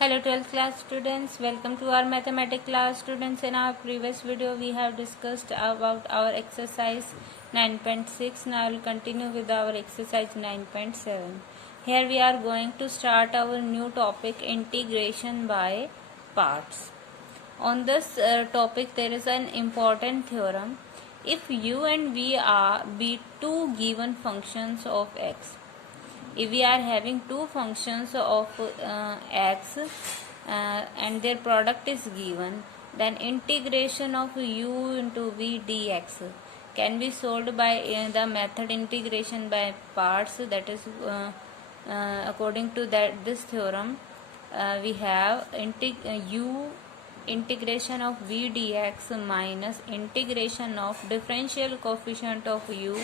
Hello 12th class students, welcome to our mathematics class. Students, in our previous video we have discussed about our exercise 9.6. Now I will continue with our exercise 9.7. Here we are going to start our new topic, integration by parts. On this topic there is an important theorem. If u and v are be two given functions of x, if we are having two functions of x and their product is given, then integration of u into v dx can be solved by the method integration by parts. That is according to this theorem, we have u integration of v dx minus integration of differential coefficient of u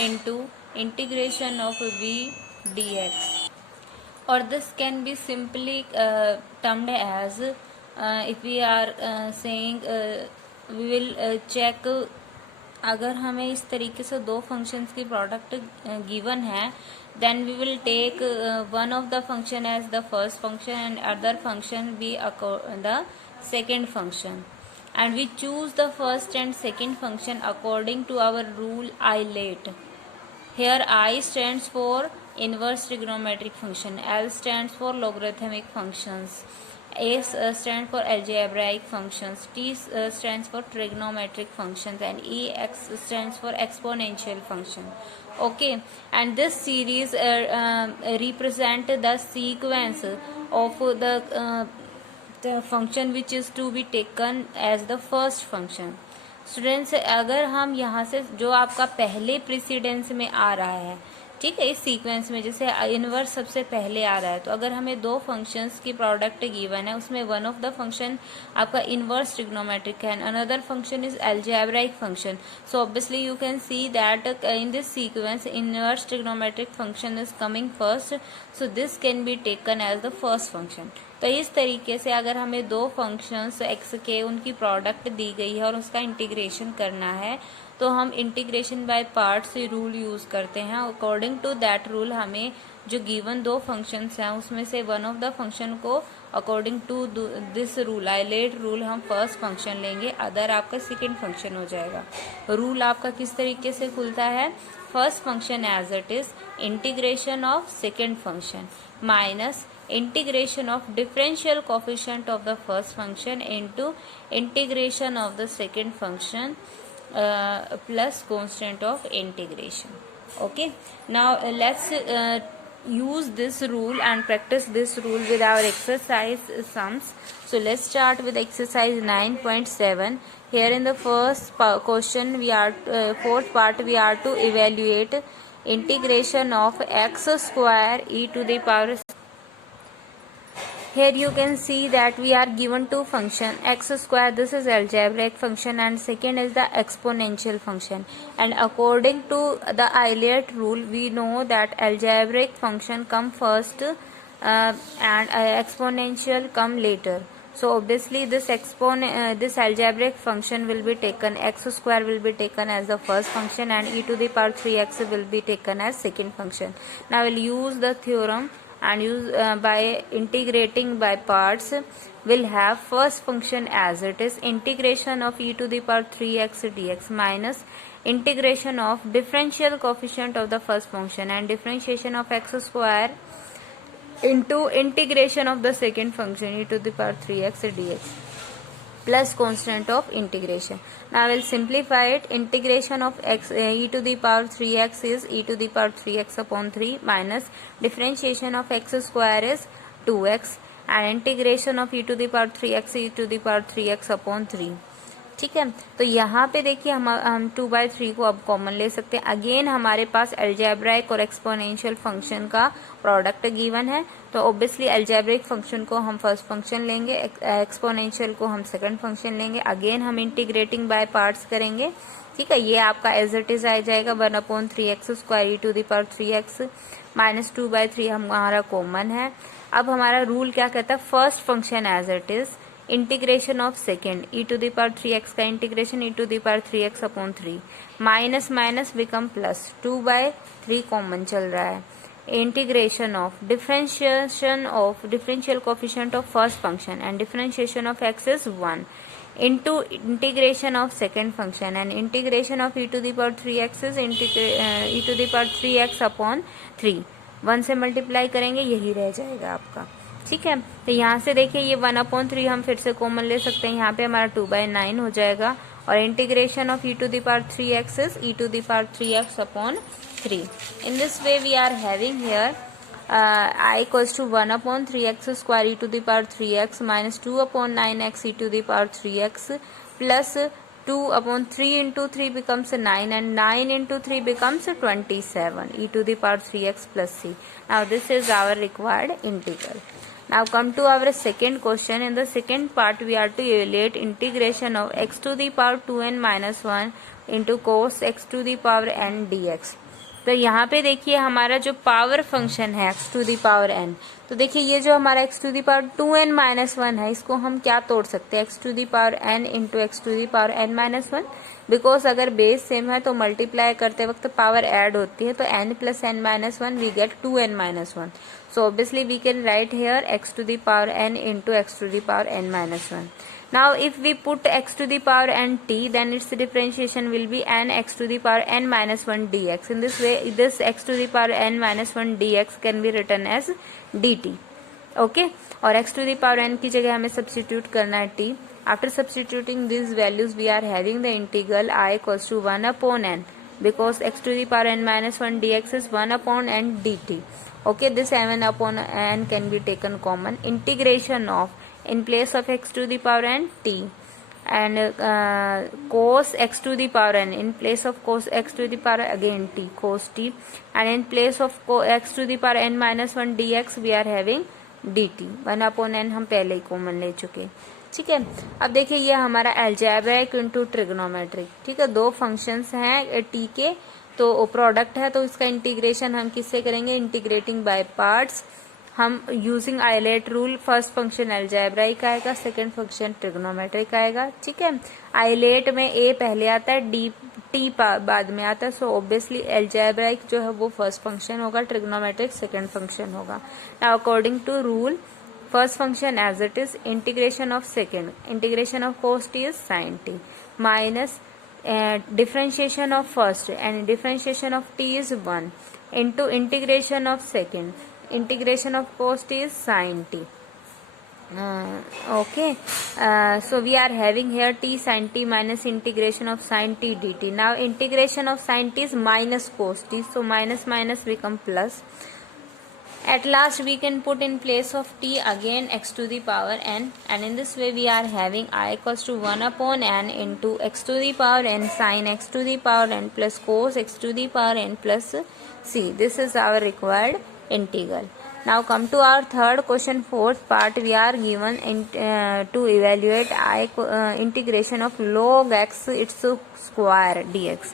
into integration of v dx, or this can be simply termed as if we are saying we will check, अगर हमें इस तरीके से दो functions की product given है, then we will take one of the function as the first function and other function be the second function, and we choose the first and second function according to our rule ILATE. Here I stands for inverse trigonometric function, L stands for logarithmic functions, A stands for algebraic functions, T stands for trigonometric functions, and EX stands for exponential function. Okay, and this series represent the sequence of the function which is to be taken as the first function. Students, अगर हम यहाँ से जो आपका पहले precedence में आ रहा है, ठीक है, इस सीक्वेंस में जैसे इनवर्स सबसे पहले आ रहा है, तो अगर हमें दो फंक्शंस की प्रोडक्ट गिवन है, उसमें वन ऑफ द फंक्शन आपका इनवर्स ट्रिग्नोमेट्रिक है, another function is algebraic function. So obviously you can see that in this sequence inverse trigonometric function is coming first, so this can be taken as the first function. तो इस तरीके से अगर हमें दो functions x के उनकी product दी गई है और उसका इंटीग्रेशन करना है, तो हम इंटीग्रेशन बाय पार्ट्स से रूल यूज़ करते हैं. अकॉर्डिंग टू दैट रूल हमें जो गिवन दो फंक्शंस हैं उसमें से वन ऑफ द फंक्शन को according to this rule ILATE rule हम फर्स्ट फंक्शन लेंगे, अदर आपका सेकेंड फंक्शन हो जाएगा. रूल आपका किस तरीके से खुलता है, first function as it is integration of second function minus integration of differential coefficient of the first function into integration of the second function plus constant of integration. Okay, now let's use this rule and practice this rule with our exercise sums. So let's start with exercise 9.7. Here in the first question we are fourth part we are to evaluate integration of x square e to the power. Here you can see that we are given two function x square, this is algebraic function, and second is the exponential function. And according to the ILATE rule, we know that algebraic function come first and exponential come later. So obviously this algebraic function will be taken, x square will be taken as the first function and e to the power 3x will be taken as second function. Now we'll use the theorem and use by integrating by parts. Will have first function as it is integration of e to the power 3x dx minus integration of differential coefficient of the first function and differentiation of x square into integration of the second function e to the power 3x dx plus constant of integration. Now I will simplify it. Integration of x e to the power 3x is e to the power 3x upon 3 minus differentiation of x square is 2x and integration of e to the power 3x e to the power 3x upon 3. ठीक है, तो यहाँ पे देखिए हम 2/3 को अब common ले सकते हैं. अगेन हमारे पास अलजेब्राइक और एक्सपोनेंशियल फंक्शन का प्रोडक्ट गिवन है, तो ऑब्वियसली अलजेब्रिक फंक्शन को हम फर्स्ट फंक्शन लेंगे, एक्सपोनेंशियल को हम सेकंड फंक्शन लेंगे. अगेन हम इंटीग्रेटिंग बाय पार्ट्स करेंगे. ठीक है, ये आपका एज इट इज आ जाएगा 1/3x square e to the power 3x minus 2/3 हमारा कॉमन है. अब हमारा रूल क्या कहता है, first function as it is integration of second e to the power 3x का integration e to the power 3x upon 3 minus minus become plus 2/3 common चल रहा है. integration of differential coefficient of first function and differentiation of x is 1 into integration of second function and integration of e to the power 3x is e to the power 3x upon 3. 1 से multiply करेंगे, यही रह जाएगा आपका. ठीक है, तो यहाँ से देखिए ये 1/3 हम फिर से कॉमन ले सकते हैं. यहाँ पे हमारा 2/9 हो जाएगा और integration of e to the power 3x is e to the power 3x upon 3. In this way we are having here I equals to 1/3x square e to the power 3x minus 2/9x e to the power 3x plus 2/3 into 3 becomes 9 and 9 into 3 becomes 27 e to the power 3x plus c. Now this is our required integral. Now come to our second question. In the second part we are to evaluate integration of x to the power 2n minus 1 into cos x to the power n dx. तो यहाँ पे देखिए हमारा जो power function है x to the power n, तो देखिए ये जो हमारा x to the power 2n minus 1 है, इसको हम क्या तोड़ सकते हैं, x to the power n into x to the power n minus 1. Because अगर बेस सेम है तो मल्टीप्लाई करते वक्त पावर ऐड होती है, तो n plus n minus 1 we get 2n minus 1. So obviously we can write here x to the power n into x to the power n minus 1. Now if we put x to the power n t, then its differentiation will be n x to the power n minus 1 dx. In this way this x to the power n minus 1 dx can be written as dt. Okay, और x to the power n की जगह हमें substitute करना है t. After substituting these values we are having the integral I equals to 1 upon n, because x to the power n minus 1 dx is 1 upon n dt. Okay, this 1 upon n can be taken common. Integration of, in place of x to the power n, t, and cos x to the power n, in place of cos x to the power again t, cos t, and in place of x to the power n minus 1 dx we are having dt. 1 upon n हम पहले ही common ले चुके. ठीक है, अब देखिए ये हमारा एल्जेब्रिक इनटू ट्रिग्नोमेट्रिक. ठीक है, दो फंक्शंस हैं t के, तो प्रोडक्ट है, तो इसका इंटीग्रेशन हम किससे करेंगे, इंटीग्रेटिंग बाय पार्ट्स. हम using ILATE rule, first function algebraic आएगा, सेकंड फंक्शन ट्रिग्नोमेट्रिक आएगा. ठीक है, आइलेट में ए पहले आता है, डी टी बाद में आता है, सो ऑब्वियसली एल्जेब्राइक जो है वो फर्स्ट फंक्शन होगा, ट्रिग्नोमेट्रिक सेकंड फंक्शन होगा. Now according to rule, first function as it is, integration of second, integration of cos t is sin t minus differentiation of first and differentiation of t is 1 into integration of second, integration of cos t is sin t. Okay, so we are having here t sin t minus integration of sin t dt. Now integration of sin t is minus cos t, so minus minus become plus. At last we can put in place of t again x to the power n, and in this way we are having I equals to 1 upon n into x to the power n sin x to the power n plus cos x to the power n plus c. This is our required integral. Now come to our third question, fourth part. We are given to evaluate integration of log x its square dx.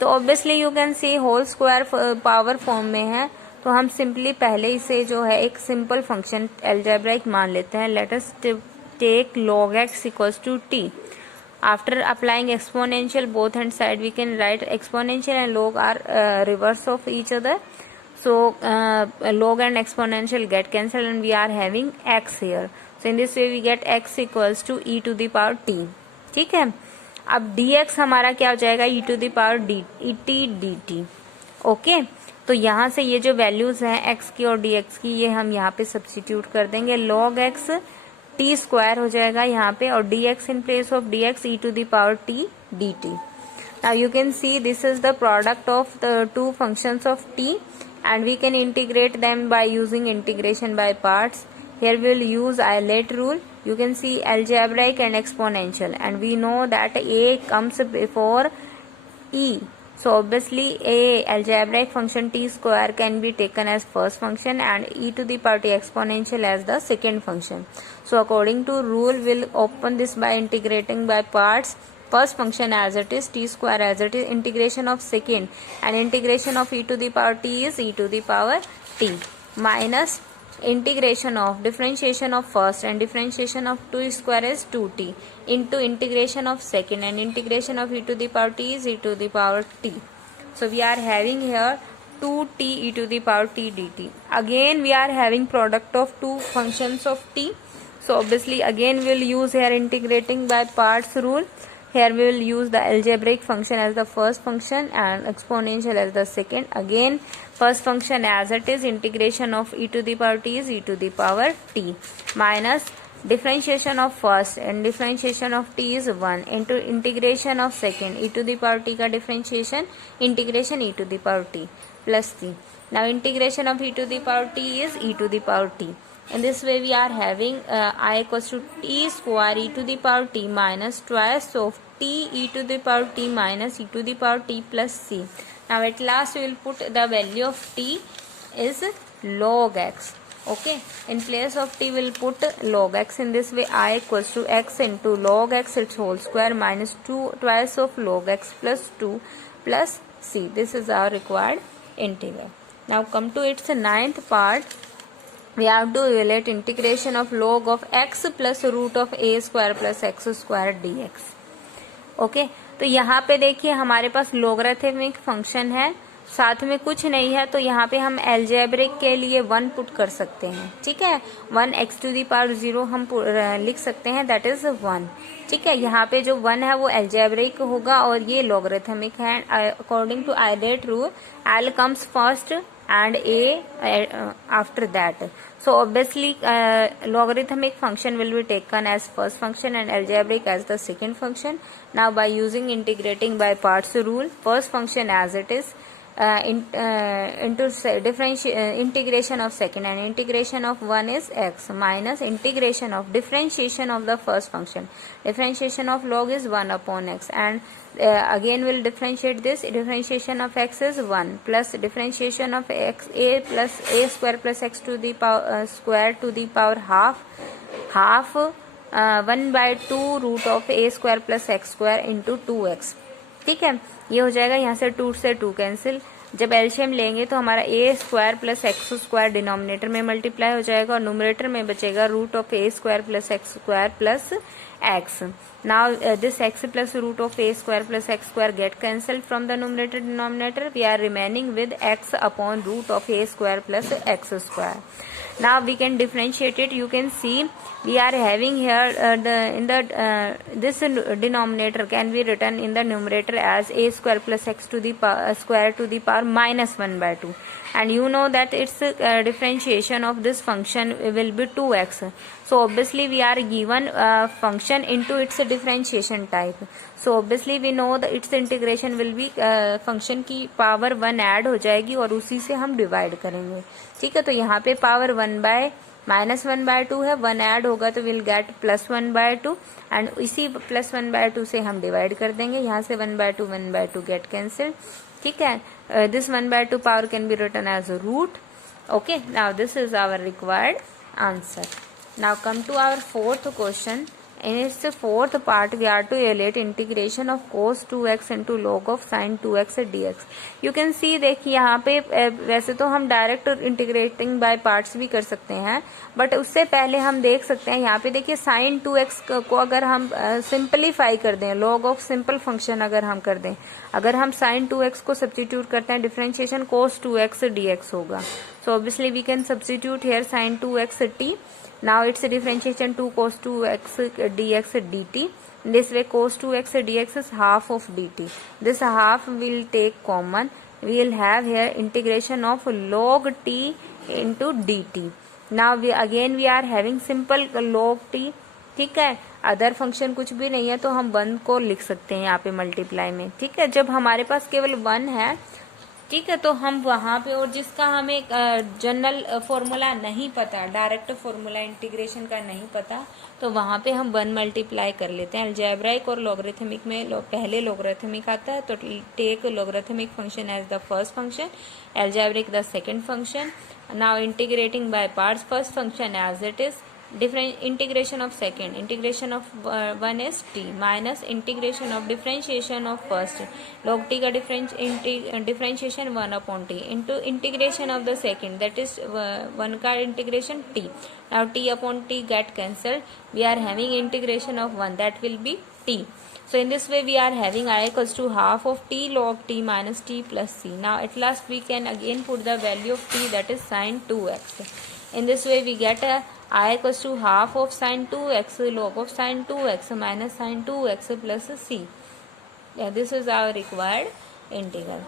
तो obviously you can see whole square power form में है, तो हम simply पहले इसे जो है एक सिंपल फंक्शन एल्जेब्राइक मान लेते हैं. Let us take log x equals to t. After applying exponential both hand side we can write exponential and log are reverse of each other, so log and exponential get cancelled and we are having x here. So in this way we get x equals to e to the power t. ठीक है, अब dx हमारा क्या हो जाएगा, e to the power t dt. Okay, तो यहाँ से ये जो वैल्यूज हैं x की और dx की, ये हम यहाँ पे सब्स्टिट्यूट कर देंगे. log x t स्क्वायर हो जाएगा यहाँ पे, और dx in place of dx e to the power t dt. Now you can see this is the product of the two functions of t, and we can integrate them by using integration by parts. Here we will use Eilert rule. You can see algebraic and exponential, and we know that a comes before e. So obviously a algebraic function t square can be taken as first function and e to the power t exponential as the second function. So according to rule we'll open this by integrating by parts. First function as it is, t square as it is, integration of second, and integration of e to the power t is e to the power t, minus integration of differentiation of first and differentiation of 2 square is 2t, into integration of second and integration of e to the power t is e to the power t. So we are having here 2t e to the power t dt. Again we are having product of two functions of t, so obviously again we will use here integrating by parts rule. Here we will use the algebraic function as the first function and exponential as the second. Again first function as it is, integration of e to the power t is e to the power t minus differentiation of first and differentiation of t is 1 into integration of second e to the power t का differentiation integration e to the power t plus c. Now integration of e to the power t is e to the power t. In this way we are having I equals to t square e to the power t minus twice of t e to the power t minus e to the power t plus c. Now at last we will put the value of t is log x. Okay, in place of t we'll put log x. In this way I equals to x into log x its whole square minus 2 twice of log x plus 2 plus c. This is our required integral. Now come to its ninth part. We have to evaluate integration of log of x plus root of a square plus x square dx. Okay तो यहाँ पे देखिए हमारे पास logarithmic function है, साथ में कुछ नहीं है, तो यहाँ पे हम एल्जेब्रिक के लिए 1 पुट कर सकते हैं. ठीक है, 1 x टू दी पावर 0 हम लिख सकते हैं, दैट इज 1. ठीक है, यहाँ पे जो 1 है वो एल्जेब्रिक होगा और ये लोगरिथमिक है. According to ILATE rule L comes first and a after that. So obviously logarithmic function will be taken as first function and algebraic as the second function. Now by using integrating by parts rule, first function as it is into integration of second and integration of 1 is x minus integration of differentiation of the first function. Differentiation of log is 1 upon x and again we'll differentiate this. Differentiation of x is 1 plus differentiation of x a plus a square plus x to the power square to the power half 1 by 2 root of a square plus x square into 2x. ठीक है, ये हो जाएगा, यहाँ से 2 से 2 cancel. जब LCM लेंगे तो हमारा a square plus x square denominator में मल्टीप्लाई हो जाएगा और न्यूमरेटर में बचेगा root of a square plus x square plus x. Now this x plus root of a square plus x square get cancelled from the numerator denominator. We are remaining with x upon root of a square plus x square. Now we can differentiate it. You can see we are having here this denominator can be written in the numerator as a square plus x to the square to the power minus 1 by 2. And you know that its differentiation of this function will be 2x. So obviously we are given function into its differentiation type. So obviously we know that its integration will be function की power 1 add हो जाएगी और उसी से हम divide करेंगे. ठीक है, तो यहाँ पे पावर 1 बाय माइनस 1 बाय 2 है, 1 ऐड होगा तो will get plus 1 by 2 and इसी प्लस 1 बाय 2 से हम डिवाइड कर देंगे. यहाँ से 1 बाय 2 गेट कैंसिल. ठीक है, this 1 by 2 power can be written as a root. Okay, now this is our required answer. Now come to our fourth question. In its fourth part we are to evaluate integration of cos 2x into log of sin 2x dx. You can see देखिए यहाँ पे वैसे तो हम direct integrating by parts भी कर सकते हैं, बट उससे पहले हम देख सकते हैं यहाँ पे देखिए sin 2x को अगर हम सिंपलीफाई कर दें, log of सिंपल फंक्शन अगर हम कर दें, अगर हम sin 2x को सब्स्टिट्यूट करते हैं डिफरेंशिएशन cos 2x dx होगा. So obviously we can substitute here sin 2x t. Now its differentiation 2 cos 2x dx dt. In this way cos 2x dx is half of dt. This half will take common. We will have here integration of log t into dt. Now we are having simple log t. ठीक है, other function कुछ भी नहीं है तो हम 1 को लिख सकते हैं यहाँ पे मल्टीप्लाई में. ठीक है, जब हमारे पास केवल 1 है, ठीक है, तो हम वहाँ पे और जिसका हमें जनरल फॉर्मूला नहीं पता, डायरेक्ट फॉर्मूला इंटीग्रेशन का नहीं पता, तो वहाँ पे हम 1 मल्टीप्लाई कर लेते हैं. अलजेब्राइक और लॉगरिथमिक में पहले लॉगरिथमिक आता है तो take logarithmic function as the first function, algebraic the second function. Now integrating by parts, first function as it is, integration of second, integration of 1 is t minus integration of differentiation of first, log t का differentiation 1 upon t into integration of the second, that is 1 का integration t. Now t upon t get cancelled. We are having integration of 1, that will be t. So in this way we are having I equals to half of t log t minus t plus c. Now at last we can again put the value of t, that is sin 2x. In this way we get I equals to half of sin 2x log of sin 2x minus sin 2x plus c. Yeah, this is our required integral.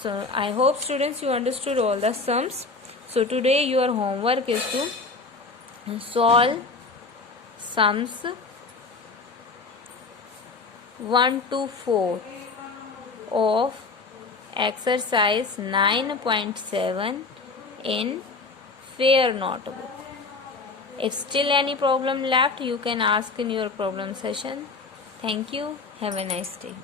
So I hope students you understood all the sums. So today your homework is to solve sums 1 to 4 of exercise 9.7 in Fair Notebook. If still any problem left, you can ask in your problem session. Thank you. Have a nice day.